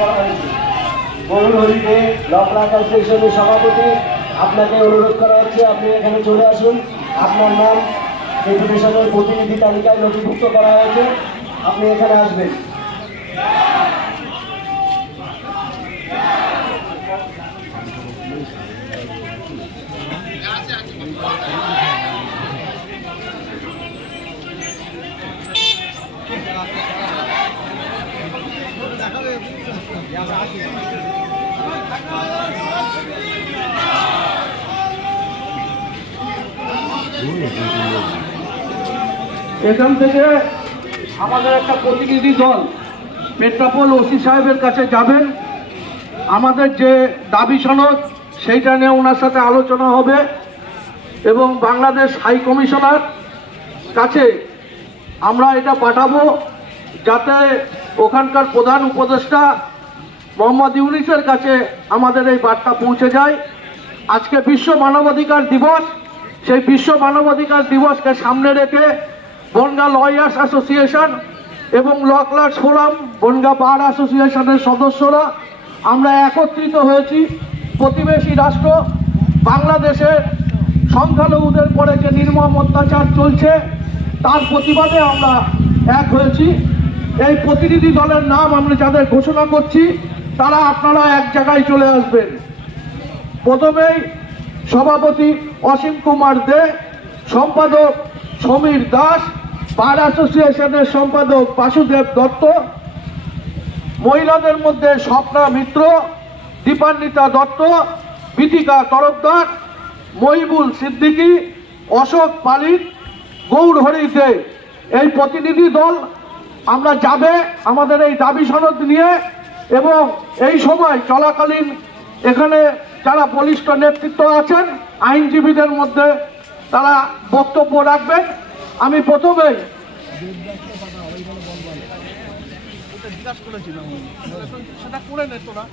করা হয়েছে। গৌর হরিকে লকড়া অ্যাসোসিয়েশনের সভাপতি, আপনাকে অনুরোধ করা হচ্ছে আপনি এখানে চলে আসুন। আপনার নাম ডেপুটেশনের প্রতিনিধি তালিকায় নথিভুক্ত করা হয়েছে, আপনি এখানে আসবেন। এখান থেকে আমাদের একটা প্রতিনিধি দল পেট্রাপোল ওসি সাহেবের কাছে যাবেন। আমাদের যে দাবি সনদ সেইটা নিয়ে ওনার সাথে আলোচনা হবে এবং বাংলাদেশ হাই কমিশনার কাছে আমরা এটা পাঠাবো যাতে ওখানকার প্রধান উপদেষ্টা মোহাম্মদ ইউনূসের কাছে আমাদের এই বার্তা পৌঁছে যায়। আজকে বিশ্ব মানবাধিকার দিবস, সেই বিশ্ব মানবাধিকার দিবসকে সামনে রেখে বনগাঁ লয়ার্স অ্যাসোসিয়েশন এবং ল ক্লার্কস ফোরাম, বনগাঁ বার অ্যাসোসিয়েশনের সদস্যরা আমরা একত্রিত হয়েছি। প্রতিবেশী রাষ্ট্র বাংলাদেশের সংখ্যালঘুদের পরে যে নির্মম অত্যাচার চলছে তার প্রতিবাদে আমরা এক হয়েছি। এই প্রতিনিধি দলের নাম আমরা যাদের ঘোষণা করছি তারা আপনারা এক জায়গায় চলে আসবেন। প্রথমেই সভাপতি অসীম কুমার দে, সম্পাদক সমীর দাস, বার অ্যাসোসিয়েশনের সম্পাদক বাসুদেব দত্ত, মহিলাদের মধ্যে স্বপ্না মিত্র, দীপান্বিতা দত্ত, বিথিকা তরফদার, মহিবুল সিদ্দিকী, অশোক পালিত, গৌর হরি দে। এই প্রতিনিধি দল আমরা যাবে আমাদের এই দাবি সনদ নিয়ে এবং এই সময় চলাকালীন এখানে যারা বলিষ্ঠ নেতৃত্ব আছেন আইনজীবীদের মধ্যে তারা বক্তব্য রাখবেন। আমি প্রথমেই জিজ্ঞাসা করেছিলাম সেটা করে নেই তোরা।